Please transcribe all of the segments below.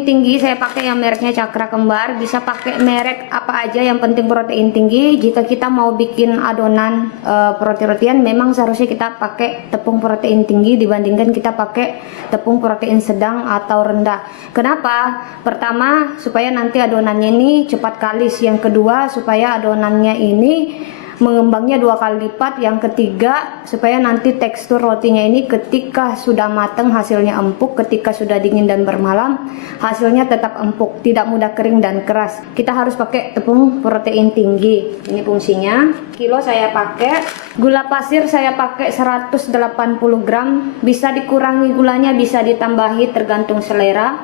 protein tinggi saya pakai yang mereknya Cakra Kembar, bisa pakai merek apa aja yang penting protein tinggi. Jika kita mau bikin adonan roti-rotian, memang seharusnya kita pakai tepung protein tinggi dibandingkan kita pakai tepung protein sedang atau rendah. Kenapa? Pertama, supaya nanti adonannya ini cepat kalis. Yang kedua, supaya adonannya ini mengembangnya 2 kali lipat. Yang ketiga, supaya nanti tekstur rotinya ini ketika sudah matang hasilnya empuk, ketika sudah dingin dan bermalam hasilnya tetap empuk, tidak mudah kering dan keras. Kita harus pakai tepung protein tinggi. Ini fungsinya. Kilo saya pakai, gula pasir saya pakai 180 gram, bisa dikurangi gulanya, bisa ditambahi tergantung selera.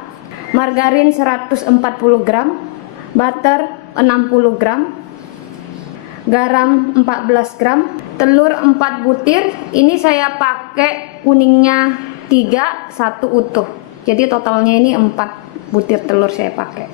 Margarin 140 gram, butter 60 gram, garam 14 gram, telur 4 butir. Ini saya pakai kuningnya 3, 1 utuh. Jadi totalnya ini 4 butir telur saya pakai.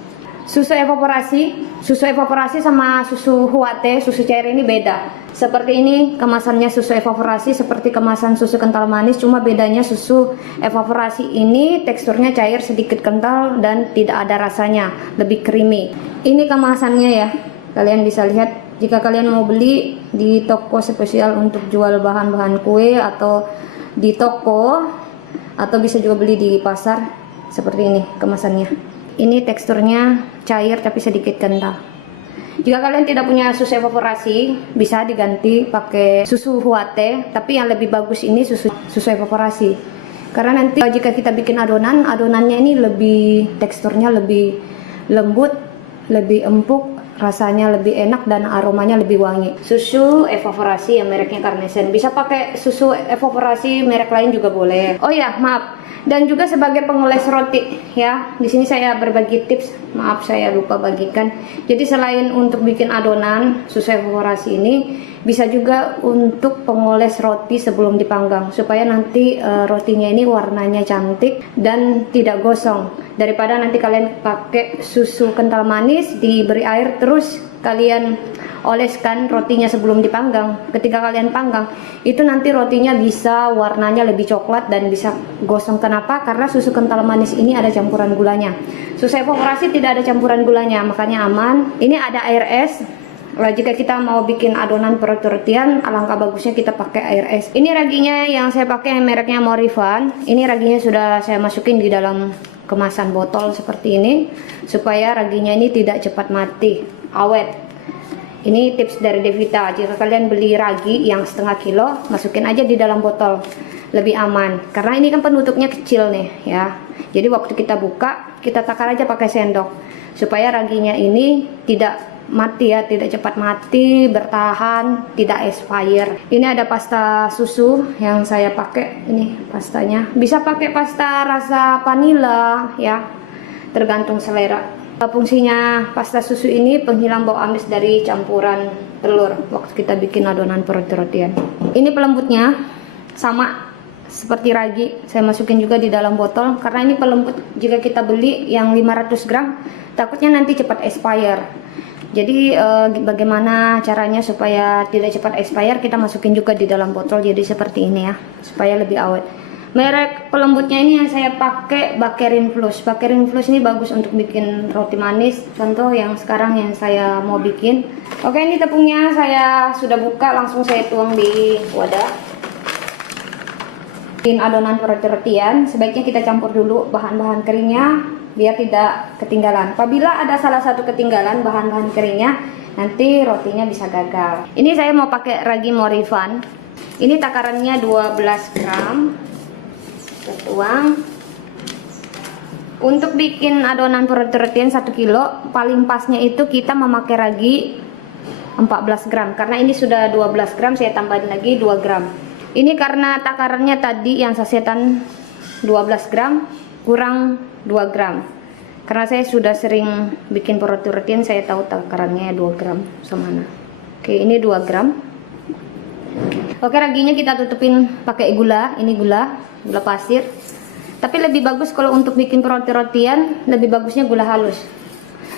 Susu evaporasi sama susu huate, susu cair ini beda. Seperti ini kemasannya susu evaporasi, seperti kemasan susu kental manis, cuma bedanya susu evaporasi ini teksturnya cair, sedikit kental dan tidak ada rasanya, lebih creamy. Ini kemasannya ya. Kalian bisa lihat jika kalian mau beli di toko spesial untuk jual bahan-bahan kue atau di toko, atau bisa juga beli di pasar. Seperti ini kemasannya. Ini teksturnya cair tapi sedikit kental. Jika kalian tidak punya susu evaporasi, bisa diganti pakai susu huate, tapi yang lebih bagus ini susu evaporasi. Karena nanti jika kita bikin adonannya ini teksturnya lebih lembut, lebih empuk, rasanya lebih enak dan aromanya lebih wangi. Susu evaporasi yang mereknya Carnation, bisa pakai susu evaporasi merek lain juga boleh. Oh ya, maaf. Dan juga sebagai pengoles roti ya. Di sini saya berbagi tips, maaf saya lupa bagikan. Jadi selain untuk bikin adonan, susu evaporasi ini bisa juga untuk pengoles roti sebelum dipanggang, supaya nanti rotinya ini warnanya cantik dan tidak gosong. Daripada nanti kalian pakai susu kental manis diberi air terus kalian oleskan rotinya sebelum dipanggang. Ketika kalian panggang itu nanti rotinya bisa warnanya lebih coklat dan bisa gosong. Kenapa? Karena susu kental manis ini ada campuran gulanya. Susu evaporasi tidak ada campuran gulanya, makanya aman. Ini ada air es. Jika kita mau bikin adonan roti-rotian, alangkah bagusnya kita pakai air es. Ini raginya yang saya pakai mereknya Morifan. Ini raginya sudah saya masukin di dalam kemasan botol seperti ini, supaya raginya ini tidak cepat mati, awet. Ini tips dari Devita. Jika kalian beli ragi yang setengah kilo, masukin aja di dalam botol, lebih aman. Karena ini kan penutupnya kecil nih ya. Jadi waktu kita buka, kita takar aja pakai sendok, supaya raginya ini tidak mati ya, tidak cepat mati, bertahan, tidak expire. Ini ada pasta susu yang saya pakai. Ini pastanya. Bisa pakai pasta rasa vanila ya, tergantung selera. Fungsinya pasta susu ini penghilang bau amis dari campuran telur waktu kita bikin adonan roti-rotian. Ini pelembutnya sama seperti ragi, saya masukin juga di dalam botol karena ini pelembut. Jika kita beli yang 500 gram takutnya nanti cepat expire. Jadi bagaimana caranya supaya tidak cepat expire, kita masukin juga di dalam botol jadi seperti ini ya, supaya lebih awet. Merek pelembutnya ini yang saya pakai Bakerin Plus. Bakerin Plus ini bagus untuk bikin roti manis, contoh yang sekarang yang saya mau bikin. Oke, ini tepungnya saya sudah buka, langsung saya tuang di wadah. Bikin adonan roti-rotian, sebaiknya kita campur dulu bahan-bahan keringnya biar tidak ketinggalan. Apabila ada salah satu ketinggalan bahan-bahan keringnya, nanti rotinya bisa gagal. Ini saya mau pakai ragi Morifan. Ini takarannya 12 gram. Kita tuang. Untuk bikin adonan roti-rotian 1 kilo, paling pasnya itu kita memakai ragi 14 gram. Karena ini sudah 12 gram, saya tambahin lagi 2 gram. Ini karena takarannya tadi yang sasetan 12 gram kurang 2 gram. Karena saya sudah sering bikin roti-rotian, saya tahu takarannya 2 gram semana. Oke, ini 2 gram. Oke, raginya kita tutupin pakai gula. Ini gula pasir. Tapi lebih bagus kalau untuk bikin roti-rotian, lebih bagusnya gula halus,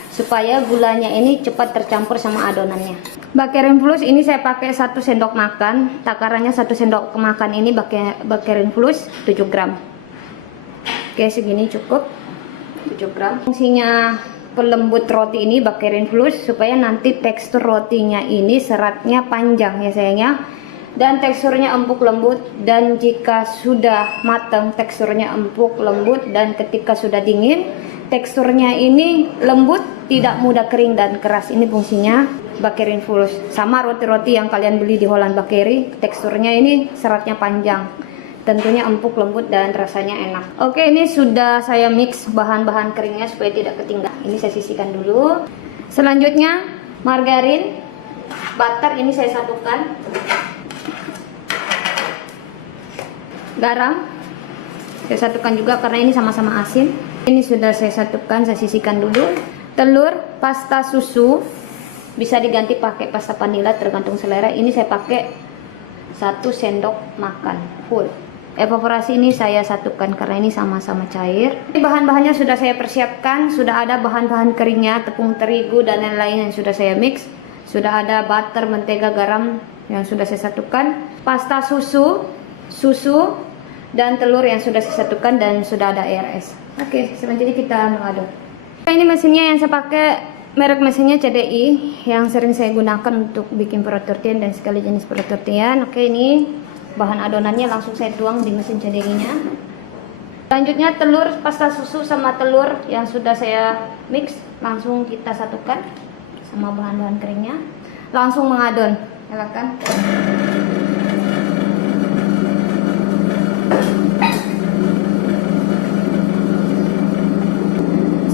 supaya gulanya ini cepat tercampur sama adonannya. Bakerin Plus ini saya pakai 1 sendok makan. Takarannya 1 sendok makan ini Bakerin Plus 7 gram. Oke, segini cukup. 7 gram. Fungsinya pelembut roti ini Bakerin Plus supaya nanti tekstur rotinya ini seratnya panjang ya sayangnya, dan teksturnya empuk lembut, dan jika sudah matang teksturnya empuk lembut, dan ketika sudah dingin teksturnya ini lembut, tidak mudah kering dan keras. Ini fungsinya Bakerin Plus. Sama roti-roti yang kalian beli di Holland Bakery, teksturnya ini seratnya panjang, tentunya empuk lembut dan rasanya enak. Oke, ini sudah saya mix bahan-bahan keringnya supaya tidak ketinggalan. Ini saya sisihkan dulu. Selanjutnya margarin, butter ini saya satukan, garam saya satukan juga karena ini sama-sama asin. Ini sudah saya satukan, saya sisihkan dulu. Telur, pasta susu, bisa diganti pakai pasta vanila tergantung selera. Ini saya pakai 1 sendok makan full. Evaporasi ini saya satukan karena ini sama-sama cair. Bahan-bahannya sudah saya persiapkan, sudah ada bahan-bahan keringnya, tepung terigu dan lain-lain yang sudah saya mix. Sudah ada butter, mentega, garam yang sudah saya satukan, pasta susu, dan telur yang sudah saya satukan, dan sudah ada air es. Oke, selanjutnya kita mengaduk. Ini mesinnya yang saya pakai, merek mesinnya CDI yang sering saya gunakan untuk bikin perut tortilla dan segala jenis perut tortilla. Oke, ini bahan adonannya langsung saya tuang di mesin CDI-nya. Selanjutnya telur, pasta susu sama telur yang sudah saya mix langsung kita satukan sama bahan-bahan keringnya. Langsung mengadon. Nyalakan.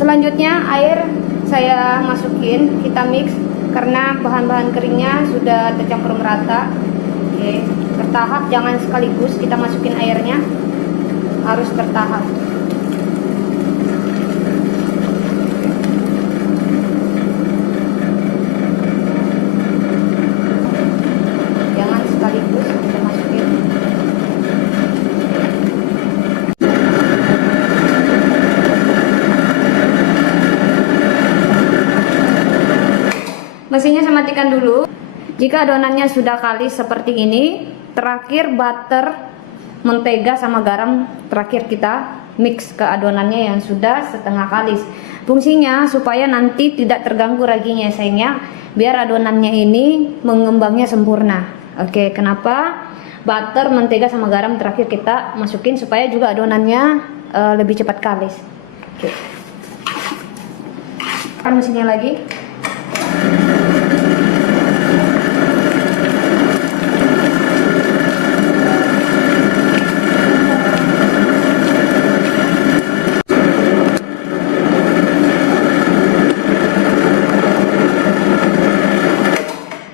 Selanjutnya air saya masukin, kita mix karena bahan-bahan keringnya sudah tercampur merata. Oke, bertahap, jangan sekaligus kita masukin airnya, harus bertahap. Jangan sekaligus kita masukin. Mesinnya saya matikan dulu. Jika adonannya sudah kalis seperti ini, terakhir butter, mentega sama garam terakhir kita mix ke adonannya yang sudah setengah kalis. Fungsinya supaya nanti tidak terganggu raginya sayangnya, biar adonannya ini mengembangnya sempurna. Oke, kenapa butter, mentega sama garam terakhir kita masukin supaya juga adonannya lebih cepat kalis. Oke. Kan mesinnya lagi.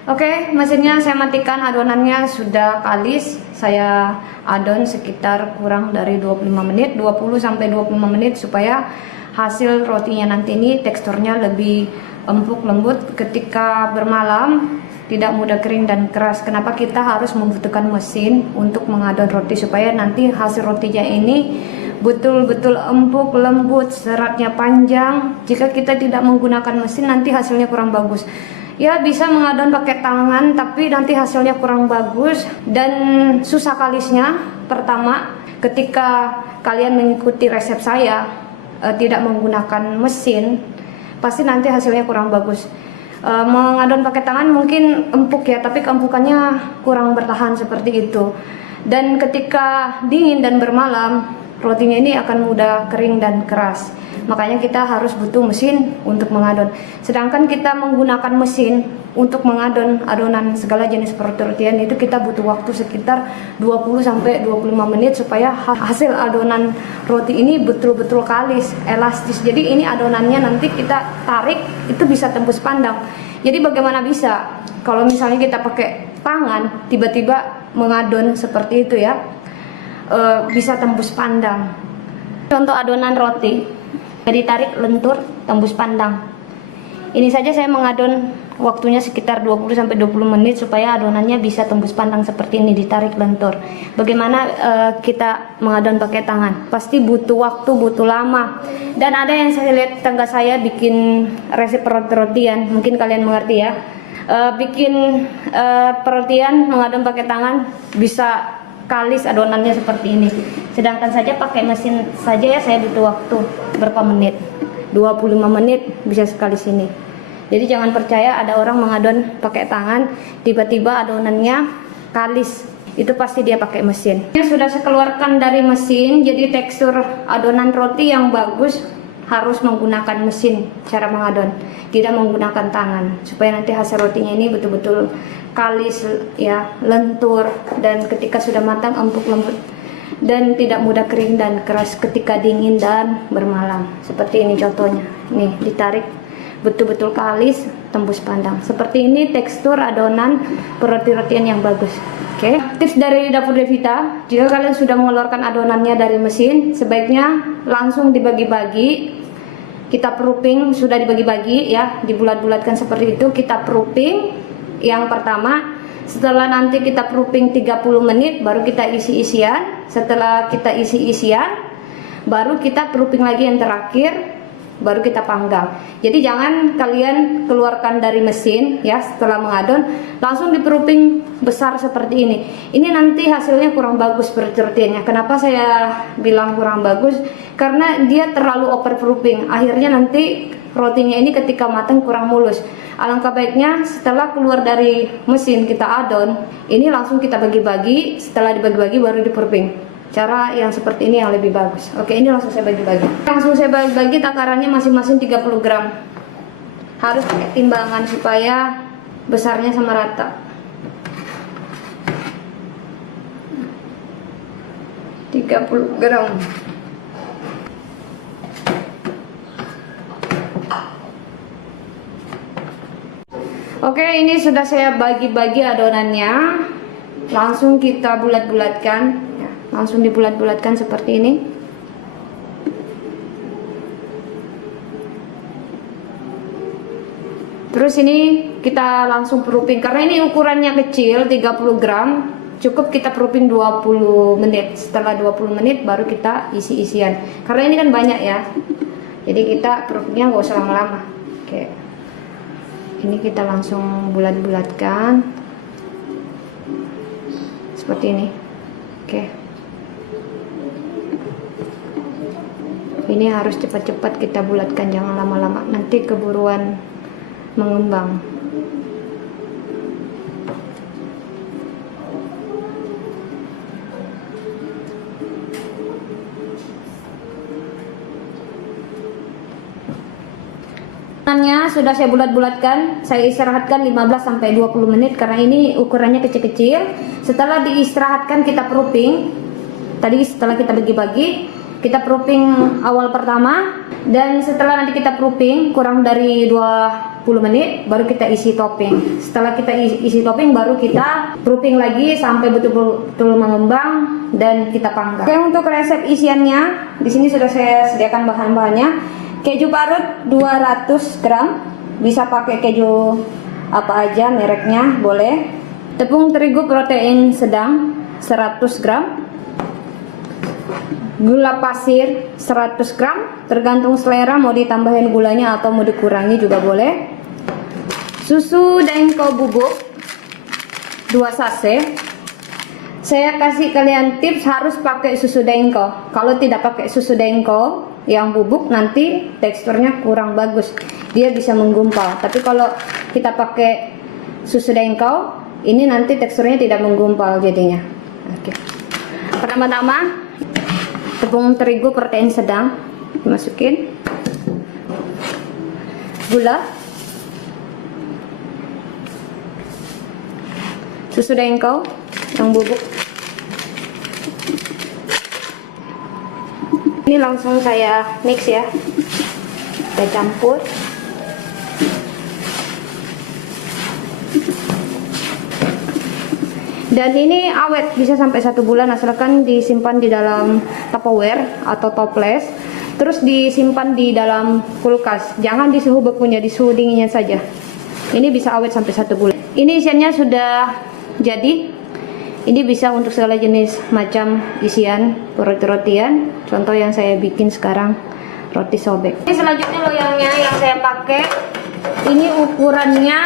Oke, mesinnya saya matikan, adonannya sudah kalis. Saya adon sekitar kurang dari 25 menit, 20 sampai 25 menit supaya hasil rotinya nanti ini teksturnya lebih empuk lembut ketika bermalam, tidak mudah kering dan keras. Kenapa kita harus membutuhkan mesin untuk mengadon roti supaya nanti hasil rotinya ini betul-betul empuk lembut, seratnya panjang. Jika kita tidak menggunakan mesin nanti hasilnya kurang bagus. Ya, bisa mengadon pakai tangan tapi nanti hasilnya kurang bagus dan susah kalisnya. Pertama, ketika kalian mengikuti resep saya tidak menggunakan mesin, pasti nanti hasilnya kurang bagus. Mengadon pakai tangan mungkin empuk ya, tapi keempukannya kurang bertahan seperti itu. Dan ketika dingin dan bermalam, rotinya ini akan mudah kering dan keras. Makanya kita harus butuh mesin untuk mengadon. Sedangkan kita menggunakan mesin untuk mengadon adonan segala jenis perut-rotian itu kita butuh waktu sekitar 20 sampai 25 menit supaya hasil adonan roti ini betul-betul kalis, elastis. Jadi ini adonannya nanti kita tarik itu bisa tembus pandang. Jadi bagaimana bisa kalau misalnya kita pakai tangan tiba-tiba mengadon seperti itu ya, bisa tembus pandang. Contoh adonan roti ditarik lentur tembus pandang. Ini saja saya mengadon waktunya sekitar 20 sampai 20 menit supaya adonannya bisa tembus pandang seperti ini, ditarik lentur. Bagaimana kita mengadon pakai tangan? Pasti butuh waktu, butuh lama. Dan ada yang saya lihat tetangga saya bikin resep perut-rotian, mungkin kalian mengerti ya. Bikin perutian mengadon pakai tangan bisa kalis adonannya seperti ini. Sedangkan saja pakai mesin saja ya saya butuh waktu berapa menit, 25 menit bisa sekali sini. Jadi jangan percaya ada orang mengadon pakai tangan tiba-tiba adonannya kalis, itu pasti dia pakai mesin. Ini sudah saya keluarkan dari mesin, jadi tekstur adonan roti yang bagus harus menggunakan mesin cara mengadon, tidak menggunakan tangan, supaya nanti hasil rotinya ini betul-betul kalis ya, lentur, dan ketika sudah matang empuk lembut dan tidak mudah kering dan keras ketika dingin dan bermalam. Seperti ini contohnya, nih ditarik betul-betul kalis, tembus pandang. Seperti ini tekstur adonan roti-rotian yang bagus. Oke, tips dari Dapur Devita, jika kalian sudah mengeluarkan adonannya dari mesin, sebaiknya langsung dibagi-bagi. Kita proofing, sudah dibagi-bagi ya, dibulat-bulatkan seperti itu. Kita proofing yang pertama, setelah nanti kita proofing 30 menit baru kita isi-isian. Setelah kita isi-isian baru kita proofing lagi yang terakhir, baru kita panggang. Jadi jangan kalian keluarkan dari mesin ya setelah mengadon langsung di proofing besar seperti ini. Ini nanti hasilnya kurang bagus roti-rotiannya. Kenapa saya bilang kurang bagus? Karena dia terlalu over proofing. Akhirnya nanti rotinya ini ketika matang kurang mulus. Alangkah baiknya setelah keluar dari mesin kita adon, ini langsung kita bagi-bagi. Setelah dibagi-bagi baru di proofing. Cara yang seperti ini yang lebih bagus. Oke, ini langsung saya bagi-bagi. Langsung saya bagi-bagi, takarannya masing-masing 30 gram. Harus pakai timbangan supaya besarnya sama rata. 30 gram. Oke, ini sudah saya bagi-bagi adonannya. Langsung kita bulat-bulatkan. Langsung dibulat-bulatkan seperti ini. Terus ini kita langsung proofing. Karena ini ukurannya kecil 30 gram, cukup kita proofing 20 menit. Setelah 20 menit baru kita isi-isian. Karena ini kan banyak ya, jadi kita proofingnya nggak usah lama-lama. Oke, ini kita langsung bulat-bulatkan seperti ini. Oke, ini harus cepat-cepat kita bulatkan, jangan lama-lama, nanti keburuan mengembang. Adonannya sudah saya bulat-bulatkan, saya istirahatkan 15-20 menit karena ini ukurannya kecil-kecil. Setelah diistirahatkan kita proofing. Tadi setelah kita bagi-bagi, kita proofing awal pertama, dan setelah nanti kita proofing kurang dari 20 menit baru kita isi topping. Setelah kita isi topping baru kita proofing lagi sampai betul-betul mengembang dan kita panggang. Oke, untuk resep isiannya di sini sudah saya sediakan bahan-bahannya. Keju parut 200 gram, bisa pakai keju apa aja mereknya boleh. Tepung terigu protein sedang 100 gram. Gula pasir 100 gram, tergantung selera mau ditambahin gulanya atau mau dikurangi juga boleh. Susu dengko bubuk 2 sachet. Saya kasih kalian tips harus pakai susu dengko. Kalau tidak pakai susu dengko yang bubuk nanti teksturnya kurang bagus, dia bisa menggumpal. Tapi kalau kita pakai susu dengko ini nanti teksturnya tidak menggumpal jadinya. Oke. Pertama-tama tepung terigu protein sedang dimasukin, gula, susu dengko yang bubuk. Ini langsung saya mix ya, saya campur. Dan ini awet, bisa sampai 1 bulan asalkan disimpan di dalam Tupperware atau toples. Terus disimpan di dalam kulkas, jangan di suhu bekunya, di suhu dinginnya saja. Ini bisa awet sampai 1 bulan. Ini isiannya sudah jadi. Ini bisa untuk segala jenis macam isian roti-rotian. Contoh yang saya bikin sekarang roti sobek. Ini selanjutnya loyangnya yang saya pakai. Ini ukurannya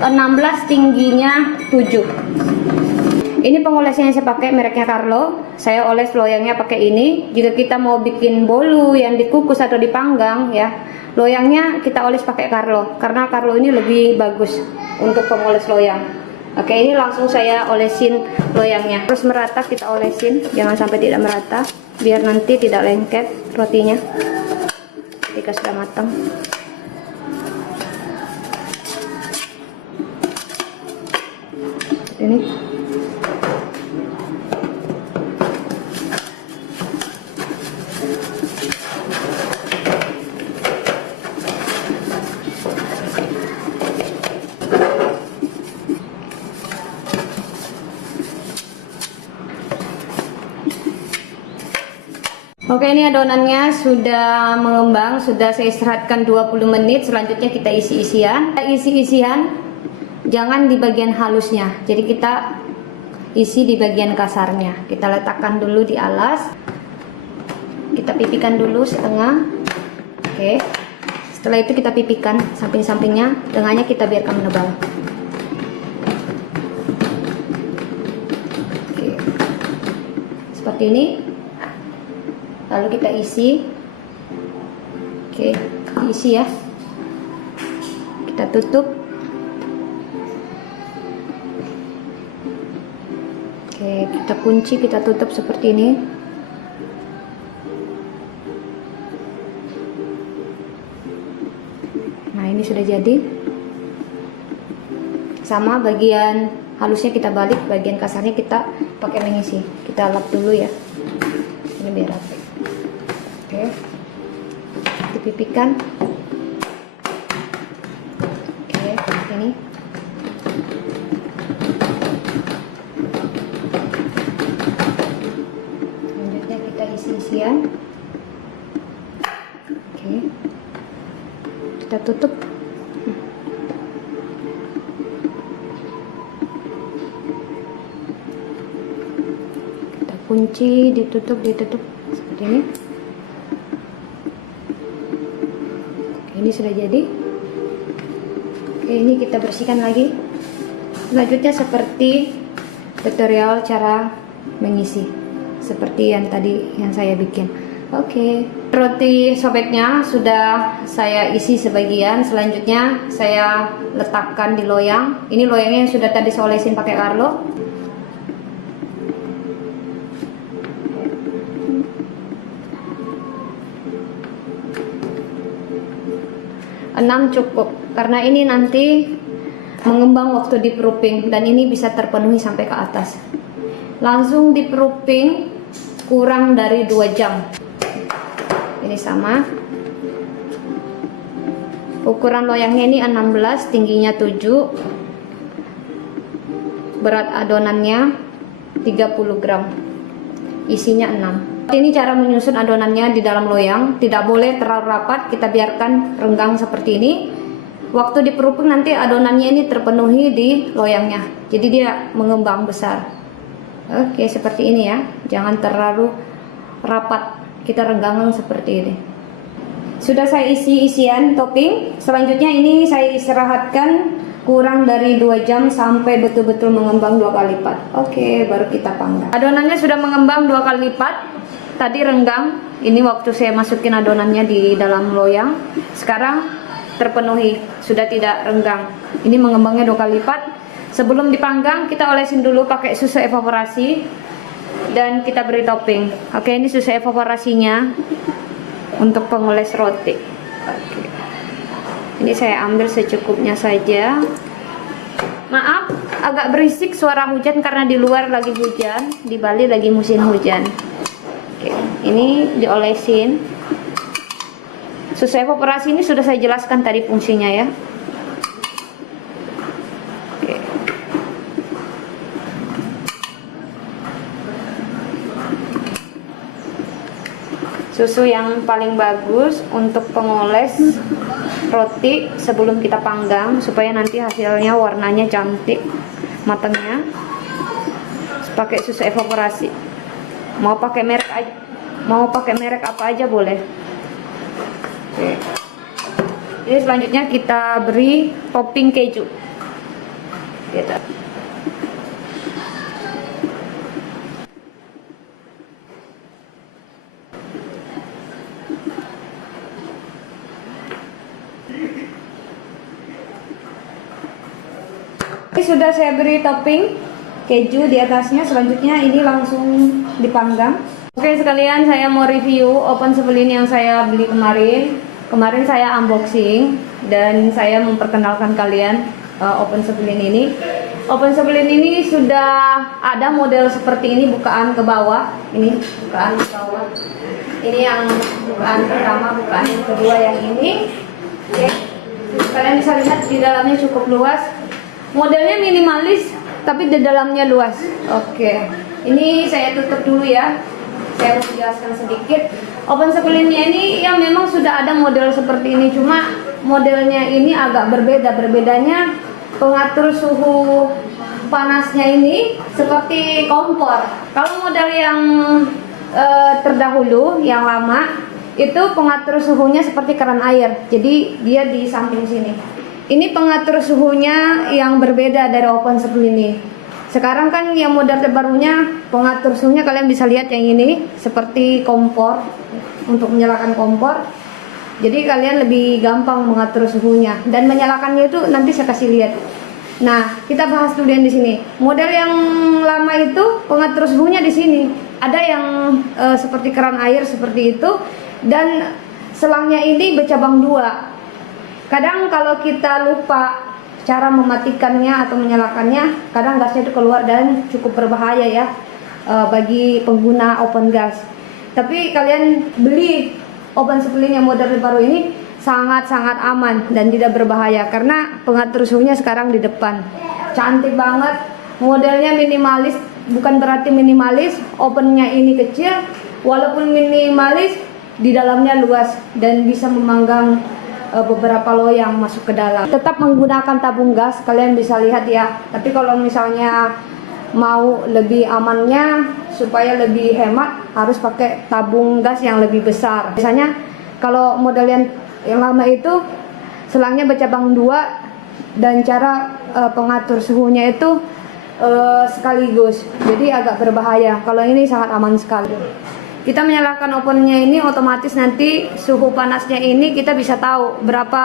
16, tingginya 7. Ini pengolesnya yang saya pakai mereknya Carlo. Saya oles loyangnya pakai ini. Jika kita mau bikin bolu yang dikukus atau dipanggang ya, loyangnya kita oles pakai Carlo, karena Carlo ini lebih bagus untuk pengoles loyang. Oke, ini langsung saya olesin loyangnya. Terus merata kita olesin, jangan sampai tidak merata, biar nanti tidak lengket rotinya ketika sudah matang. Ini oke, ini adonannya sudah mengembang, sudah saya istirahatkan 20 menit. Selanjutnya kita isi-isian. Jangan di bagian halusnya, jadi kita isi di bagian kasarnya. Kita letakkan dulu di alas, kita pipihkan dulu setengah. Oke, setelah itu kita pipihkan samping-sampingnya, tengahnya kita biarkan menebal. Oke, seperti ini. Lalu kita isi. Oke, diisi ya. Kita tutup. Oke, kita kunci, kita tutup seperti ini. Nah, ini sudah jadi. Sama, bagian halusnya kita balik, bagian kasarnya kita pakai mengisi. Kita lap dulu ya. Ini biar rapi. Oke, dipipihkan. Oke, ini. Selanjutnya kita isi-isian. Oke, kita tutup. Kita kunci, ditutup seperti ini. Ini sudah jadi. Oke, ini kita bersihkan lagi. Selanjutnya seperti tutorial cara mengisi, seperti yang tadi yang saya bikin. Oke, roti sobeknya sudah saya isi sebagian. Selanjutnya saya letakkan di loyang. Ini loyangnya yang sudah tadi saya olesin pakai Carlo. 6 cukup, karena ini nanti mengembang waktu di proofing dan ini bisa terpenuhi sampai ke atas. Langsung di proofing kurang dari 2 jam. Ini sama. Ukuran loyangnya ini 16, tingginya 7. Berat adonannya 30 gram. Isinya 6. Ini cara menyusun adonannya di dalam loyang. Tidak boleh terlalu rapat, kita biarkan renggang seperti ini. Waktu di proofing nanti adonannya ini terpenuhi di loyangnya, jadi dia mengembang besar. Oke, seperti ini ya, jangan terlalu rapat, kita renggangkan seperti ini. Sudah saya isi isian topping. Selanjutnya ini saya istirahatkan kurang dari 2 jam sampai betul-betul mengembang 2 kali lipat. Oke, baru kita panggang. Adonannya sudah mengembang 2 kali lipat. Tadi renggang, ini waktu saya masukin adonannya di dalam loyang. Sekarang terpenuhi, sudah tidak renggang. Ini mengembangnya 2 kali lipat. Sebelum dipanggang, kita olesin dulu pakai susu evaporasi dan kita beri topping. Oke, ini susu evaporasinya untuk pengoles roti. Oke. Ini saya ambil secukupnya saja. Maaf, agak berisik suara hujan karena di luar lagi hujan, di Bali lagi musim hujan. Oke, ini diolesin. Susu evaporasi ini sudah saya jelaskan tadi fungsinya ya. Oke. Susu yang paling bagus untuk pengoles roti sebelum kita panggang supaya nanti hasilnya warnanya cantik, matangnya. Pakai susu evaporasi. Mau pakai merek apa aja boleh. Oke. Jadi selanjutnya kita beri topping keju. Gitu. Ini sudah saya beri topping keju di atasnya. Selanjutnya ini langsung dipanggang. Oke sekalian, saya mau review oven spleen yang saya beli kemarin. Kemarin saya unboxing dan saya memperkenalkan kalian oven spleen ini. Oven spleen ini sudah ada model seperti ini, bukaan ke bawah. Ini bukaan ke bawah. Ini yang bukaan pertama, bukaan yang kedua yang ini. Oke. Kalian bisa lihat di dalamnya cukup luas. Modelnya minimalis tapi di dalamnya luas. Oke. Ini saya tutup dulu ya. Saya mau jelaskan sedikit. Oven spleen-nya ini ya memang sudah ada model seperti ini, cuma modelnya ini agak berbeda. Berbedanya pengatur suhu panasnya ini seperti kompor. Kalau model yang terdahulu, yang lama, itu pengatur suhunya seperti keran air. Jadi dia di samping sini. Ini pengatur suhunya yang berbeda dari oven spleen ini. Sekarang kan yang model terbarunya pengatur suhunya kalian bisa lihat yang ini seperti kompor untuk menyalakan kompor. Jadi kalian lebih gampang mengatur suhunya dan menyalakannya itu nanti saya kasih lihat. Nah, kita bahas dulu yang di sini. Model yang lama itu pengatur suhunya di sini. Ada yang seperti keran air seperti itu dan selangnya ini bercabang dua. Kadang kalau kita lupa cara mematikannya atau menyalakannya, kadang gasnya itu keluar dan cukup berbahaya ya bagi pengguna oven gas. Tapi kalian beli oven spleen yang model baru ini sangat-sangat aman dan tidak berbahaya karena pengatur suhunya sekarang di depan. Cantik banget, modelnya minimalis, bukan berarti minimalis ovennya ini kecil, walaupun minimalis di dalamnya luas dan bisa memanggang beberapa loyang masuk ke dalam. Tetap menggunakan tabung gas, kalian bisa lihat ya. Tapi kalau misalnya mau lebih amannya supaya lebih hemat, harus pakai tabung gas yang lebih besar. Biasanya kalau model yang lama itu selangnya bercabang dua dan cara pengatur suhunya itu sekaligus, jadi agak berbahaya. Kalau ini sangat aman sekali. Kita menyalakan ovennya ini otomatis nanti suhu panasnya ini kita bisa tahu berapa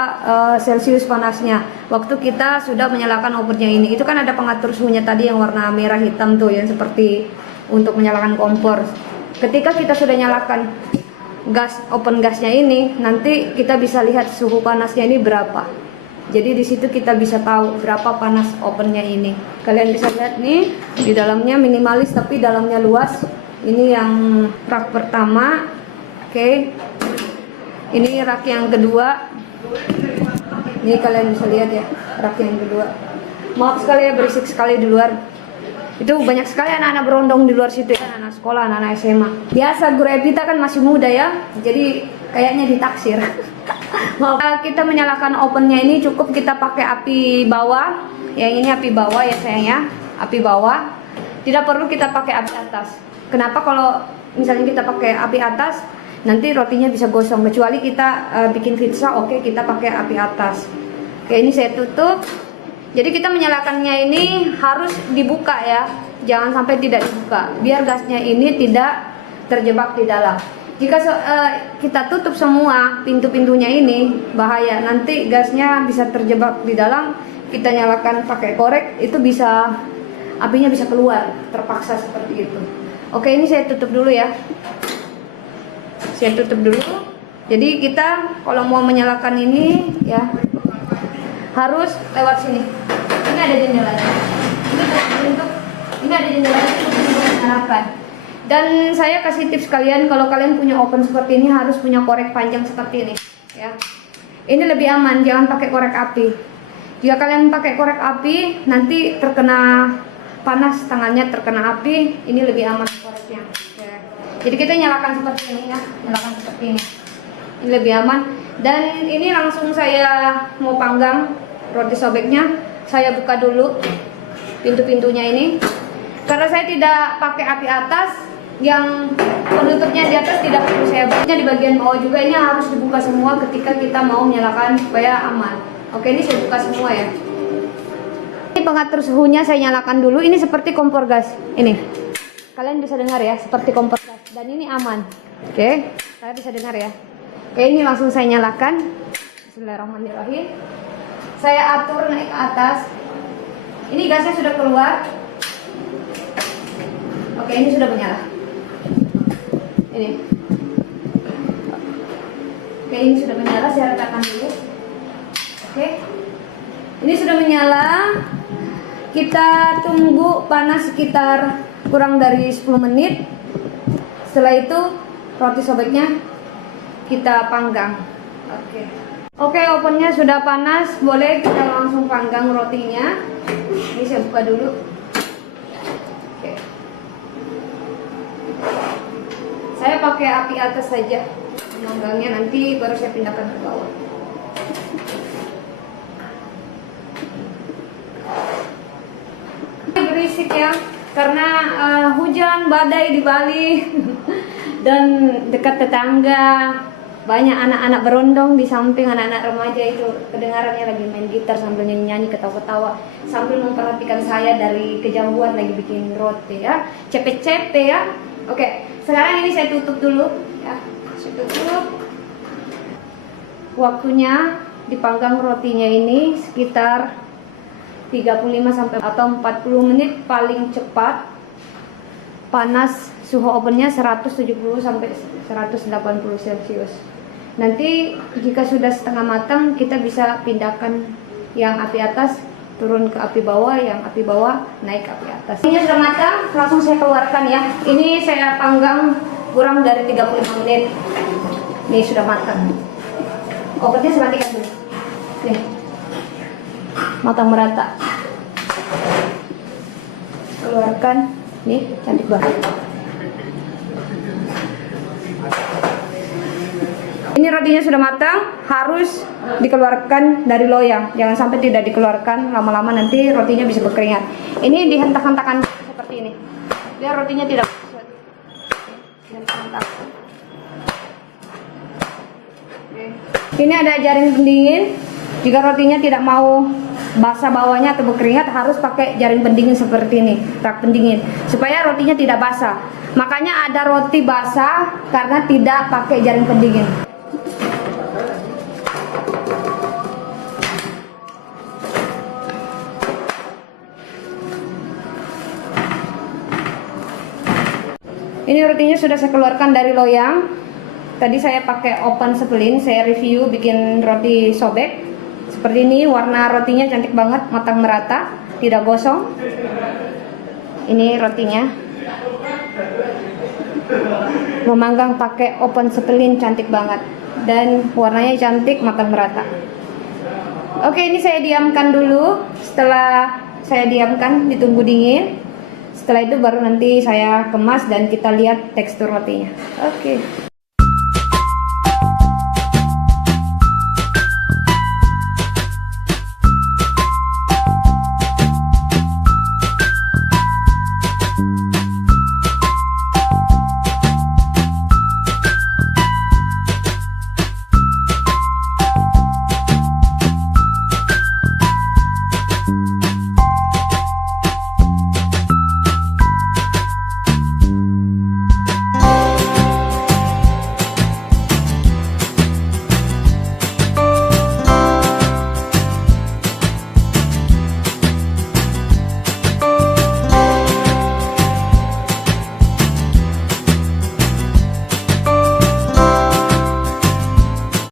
celcius panasnya waktu kita sudah menyalakan ovennya ini. Itu kan ada pengatur suhunya tadi yang warna merah hitam tuh yang seperti untuk menyalakan kompor. Ketika kita sudah nyalakan oven gasnya ini, nanti kita bisa lihat suhu panasnya ini berapa. Jadi di situ kita bisa tahu berapa panas ovennya ini. Kalian bisa lihat nih di dalamnya minimalis tapi dalamnya luas. Ini yang rak pertama, oke. Ini rak yang kedua. Ini kalian bisa lihat ya, rak yang kedua. Maaf sekali ya, berisik sekali di luar. Itu banyak sekali anak-anak berondong di luar situ ya, anak sekolah, anak SMA. Biasa guru Evita kan masih muda ya, jadi kayaknya ditaksir. Maaf. Kita menyalakan ovennya ini cukup kita pakai api bawah. Yang ini api bawah ya sayangnya, api bawah. Tidak perlu kita pakai api atas. Kenapa? Kalau misalnya kita pakai api atas, nanti rotinya bisa gosong. Kecuali kita bikin pizza, oke, kita pakai api atas. Oke, ini saya tutup. Jadi kita menyalakannya ini harus dibuka ya, jangan sampai tidak dibuka, biar gasnya ini tidak terjebak di dalam. Jika kita tutup semua pintu-pintunya ini, bahaya. Nanti gasnya bisa terjebak di dalam. Kita nyalakan pakai korek, itu bisa apinya bisa keluar, terpaksa seperti itu. Oke, ini saya tutup dulu ya. Saya tutup dulu. Jadi kita kalau mau menyalakan ini ya harus lewat sini. Ini ada jendelanya. Ini ada jendelanya untuk menyalakan. Dan saya kasih tips kalian, kalau kalian punya oven seperti ini harus punya korek panjang seperti ini ya. Ini lebih aman, jangan pakai korek api. Jika kalian pakai korek api, nanti terkena panas, tangannya terkena api, ini lebih aman koreknya. Oke. Jadi kita nyalakan seperti ini ya, nyalakan seperti ini. Ini lebih aman. Dan ini langsung saya mau panggang roti sobeknya. Saya buka dulu pintu-pintunya ini. Karena saya tidak pakai api atas, yang penutupnya di atas tidak perlu saya buka. Di bagian bawah juga ini harus dibuka semua ketika kita mau menyalakan supaya aman. Oke, ini saya buka semua ya. Ini pengatur suhunya saya nyalakan dulu. Ini seperti kompor gas. Ini kalian bisa dengar ya, seperti kompor gas. Dan ini aman. Oke, kalian bisa dengar ya. Oke, ini langsung saya nyalakan. Bismillahirrahmanirrahim. Saya atur naik ke atas. Ini gasnya sudah keluar. Oke, ini sudah menyala. Ini. Oke, ini sudah menyala. Saya ratakan dulu. Oke. Ini sudah menyala. Kita tunggu panas sekitar kurang dari 10 menit. Setelah itu roti sobeknya kita panggang. Oke, ovennya sudah panas. Boleh kita langsung panggang rotinya. Ini saya buka dulu. Oke. Saya pakai api atas saja memanggangnya, nanti baru saya pindahkan ke bawah. Berisik ya, karena hujan badai di Bali dan dekat tetangga, banyak anak-anak berondong di samping, anak-anak remaja itu kedengarannya lagi main gitar sambil nyanyi-nyanyi, ketawa-ketawa sambil memperhatikan saya dari kejauhan lagi bikin roti ya, cepet-cepet ya. Oke, sekarang ini saya tutup dulu ya, saya tutup. Waktunya dipanggang rotinya ini sekitar 35 sampai atau 40 menit paling cepat. Panas suhu ovennya 170 sampai 180 Celcius. Nanti jika sudah setengah matang, kita bisa pindahkan yang api atas turun ke api bawah, yang api bawah naik ke api atas. Ini sudah matang, langsung saya keluarkan ya. Ini saya panggang kurang dari 35 menit. Ini sudah matang. Ovennya saya matikan dulu. Nih. Matang merata. Keluarkan. Nih, cantik banget. Ini rotinya sudah matang, harus dikeluarkan dari loyang. Jangan sampai tidak dikeluarkan, lama-lama nanti rotinya bisa berkeringat. Ini dihentak-hentakan seperti ini, biar rotinya tidak kusut. Dihentak. Ini ada jaring pendingin. Jika rotinya tidak mau basah bawahnya atau berkeringat, harus pakai jaring pendingin seperti ini, rak pendingin, supaya rotinya tidak basah. Makanya ada roti basah karena tidak pakai jaring pendingin. Ini rotinya sudah saya keluarkan dari loyang. Tadi saya pakai oven spelin, saya review bikin roti sobek. Seperti ini, warna rotinya cantik banget, matang merata, tidak gosong. Ini rotinya. Memanggang pakai oven spelin cantik banget dan warnanya cantik, matang merata. Oke, ini saya diamkan dulu. Setelah saya diamkan, ditunggu dingin. Setelah itu baru nanti saya kemas dan kita lihat tekstur rotinya. Oke.